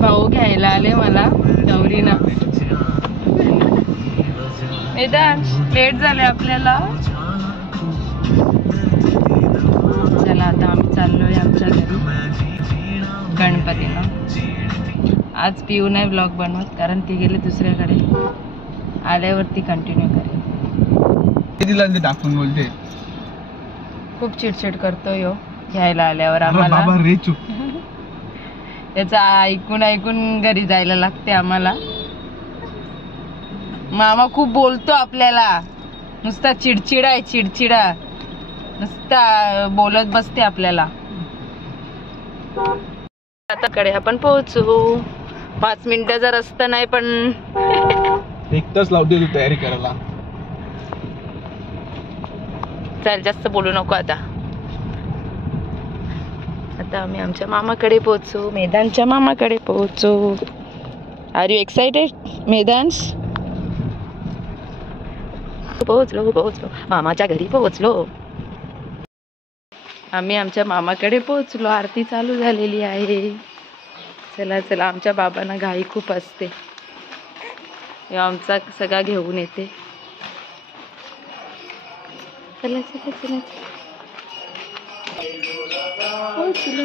भाऊ घ्यायला आले मला गौरीना. वेदांश लेट झाले आपल्याला. चला आता आम्ही चाललोय आमच्या घरी गणपतीला. आज पिऊ नाही ब्लॉग बनवत कारण ती गेली दुसऱ्याकडे. आल्यावरती कंटिन्यू करेल. टाकून बोलते खूप चिडचिड करतोय हो घ्यायला आल्यावर आम्हाला. त्याचा ऐकून ऐकून घरी जायला लागते आम्हाला. मामा खूप बोलतो आपल्याला. नुसता चिडचिडा आहे चिडचिडा. नुसता बोलत बसते आपल्याला. आता कडे आपण पोहोचू. 5 मिनिटाचा रस्ता नाही पण 1 तास लावते तू तयारी करायला. चल जास्त बोलू नको आता. आता आम्ही आमच्या मामाकडे पोहोचू. मैदानच्या मामाकडे पोहोचू. आर यू एक्साइटेड मैदान्स? पोहोचलो मामाच्या घरी पोहोचलो. आम्ही आमच्या मामाकडे पोहोचलो. आरती चालू झालेली आहे. चला चला. आमच्या बाबांना घाई खूप असते. आमचा सगळा घेऊन येते. चला चला चला पोहोचलो.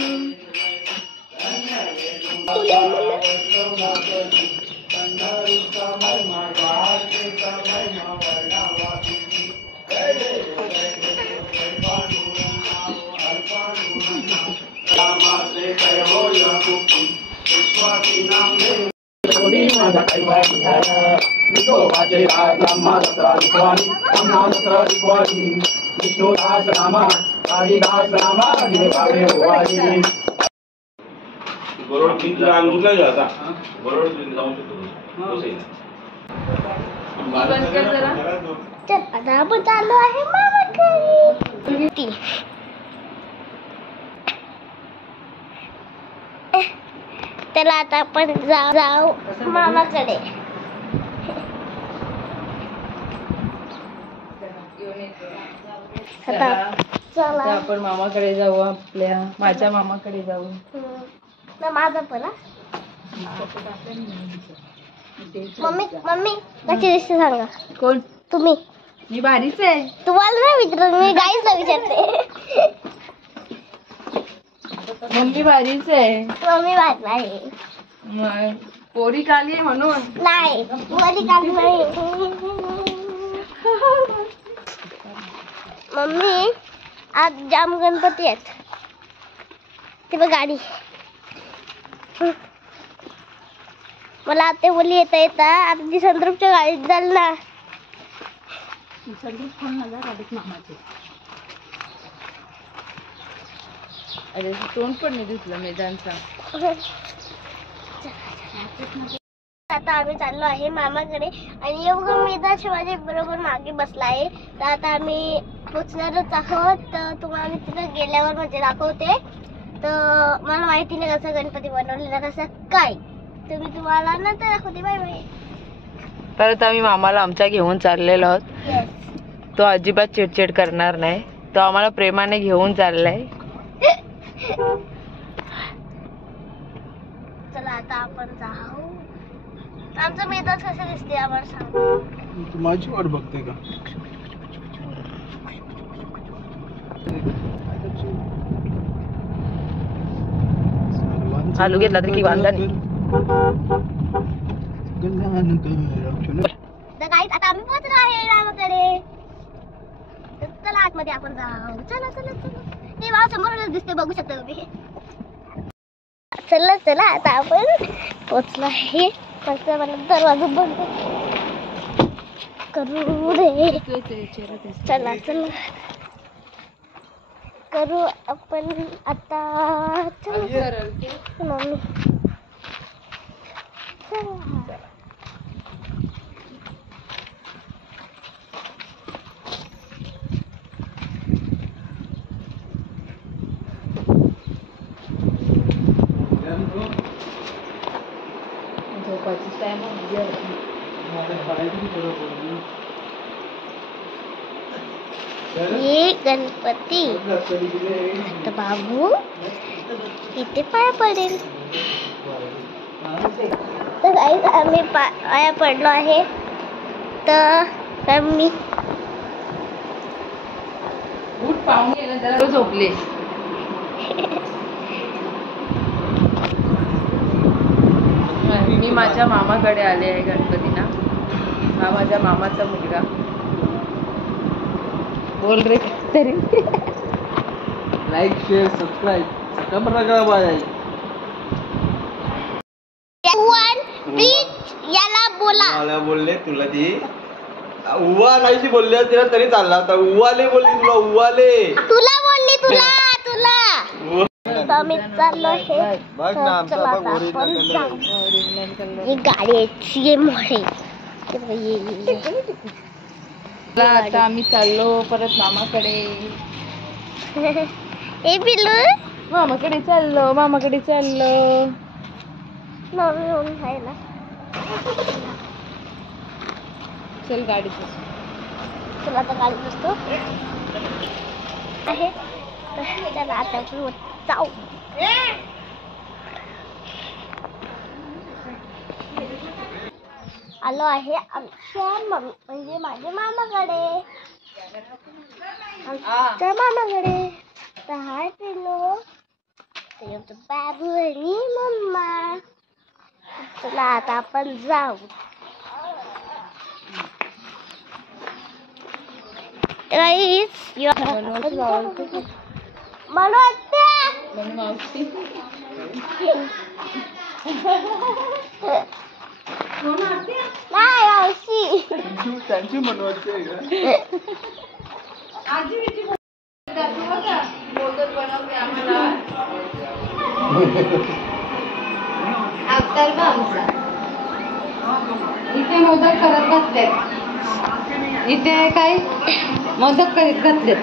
आता आपण चाललो आहे मामाकडे. त्याला आता आपण जाऊ मामाकडे. आता आपण मामाकडे जाऊ. माझ्या मामाकडे जाऊ. माझा पण मम्मी मम्मी कशी दिसते सांगा. कोण? तुम्ही. मी भारीच आहे. तुम्हाला नाही विचारत मी गाईला विचारते. मम्मी भारीच आहे. मम्मी भारी नाही. पोरी काली आहे म्हणून नाही. पोरी काली नाही. मम्मी आज जाम गणपती आहेत. ते बघ गाडी. मला आता बोली येता आता ती संदर्भच्या गाडीत जाल ना. गाडीत मामाचे. अरे तोंड पण नाही दिसलं मैदानचा. आता आम्ही चाललो आहे मामाकडे आणि एवढं मैदान माझ्या बरोबर मागे बसला आहे. तर आता आम्ही पोचणारच आहोत. तर तुम्हाला मी तिथं गेल्यावर म्हणजे दाखवते. तर मला माहिती नाही कसं गणपती बनवलेला कसं काय. तर मी तुम्हाला नंतर दाखवते. Bye bye. परत आम्ही मामाला आमच्या घेऊन चाललेलो आहोत. तो अजिबात चिडचिड करणार नाही. तो आम्हाला प्रेमाने घेऊन चाललाय. चला आता आपण जाऊ. आमचं मैदान कसं दिसते आम्हाला सांग. माझी वाट बघते का? आलू घेतला तरी की वांदा नाही. आता आम्ही पोहोचलो आहे मामाकडे. चला आतमध्ये आपण जाऊ. चला चला चला. ते वाव समोरच दिसते बघू शकता तुम्ही. चला चला आता आपण पोहोचलो आहे. फक्त मला दरवाजा बंद करू दे. चला चला करू आपण आता. मम्मी चला. गणपती. आता बाबू इथे पाया पडेल. तर गाईज आम्ही पाया पडलो आहे. तर मी झोपले. मी माझ्या मामाकडे आले आहे गणपतीला. हा माझ्या मामाचा मुलगा. बोल रे तरी. लाईक शेअर सबस्क्राईब करा बाय. प्लीज याला बोला. मला बोलले तुला ती उवा काहीशी बोलले तिला तरी चालला होता. उवाले बोलली तुला. उवाले तुला बोलली. तुला आम्ही चाललो हे. बघ ना आमचा बघ ओरिजिनल ही गाडीची मोठे. आता आम्ही चाललो परत मामाकडे. हे पिलू मामाकडे चाललो. मम्मी येऊन खायला. चल गाडीत तुला तर गाडी बसतो आहे. चला आता आपण जाऊ. आलो आहे आमच्या म्हणजे माझ्या मामाकडे. आमच्या मामाकडे. तर हाय पिलो. ते बाबू आणि मम्मा. चला आता आपण जाऊ. त्यांची मनवते. इथे मोदक करत घातलेत. इथे काय मोदक करीत घातलेत.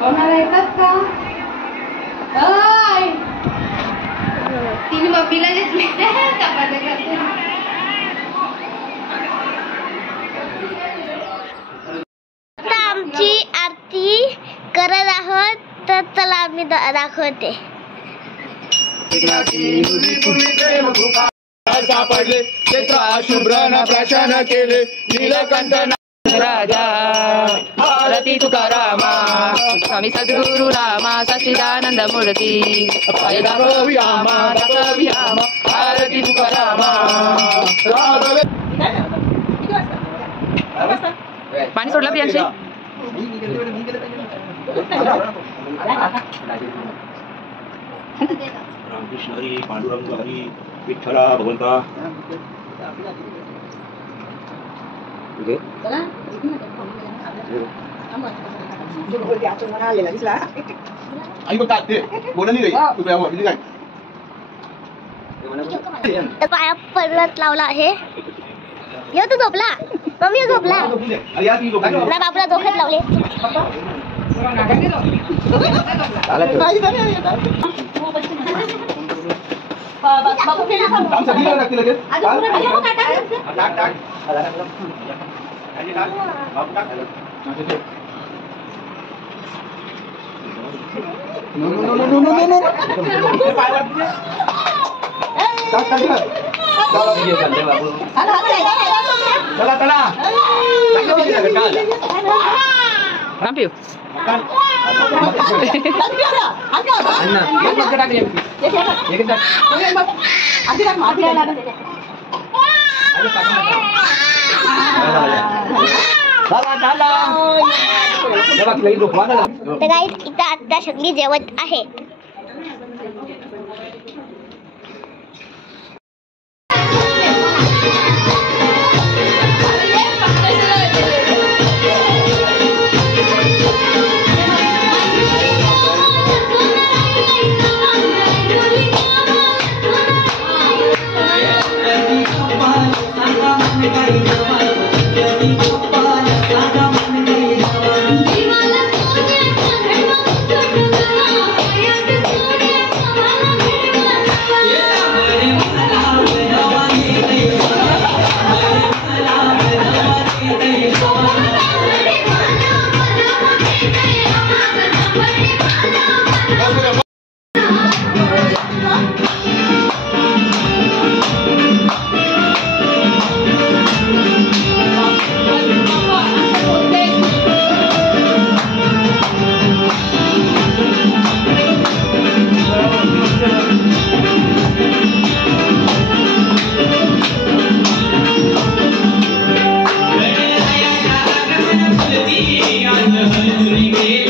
कोणाला येतात का? तिने मम्मीला घेतली. आता आमची आरती करत आहोत. तर चला आम्ही दाखवते. सापडले क्षेत्र शुभ्रन प्रशान केले. नीलकंठ राजा आरती तुकारामा. स्वामी सद्गुरु रामा सच्चिदानंद मूर्ती. दाखवियामा आरती तुकारामा. पाणी सोडलं प्रियांशी. रामकृष्ण हरी पांडुरंग हरी विठ्ठला भगवंता. आई बघ ते बोला नाही तू काय पाया पडत लावला आहे. येऊ तू झोपला. मम्मी झोपला. ना बाबूला झोपत लावले. तर गाईस इथं आता सगळी जेवत आहे. हलती आज हलून गेली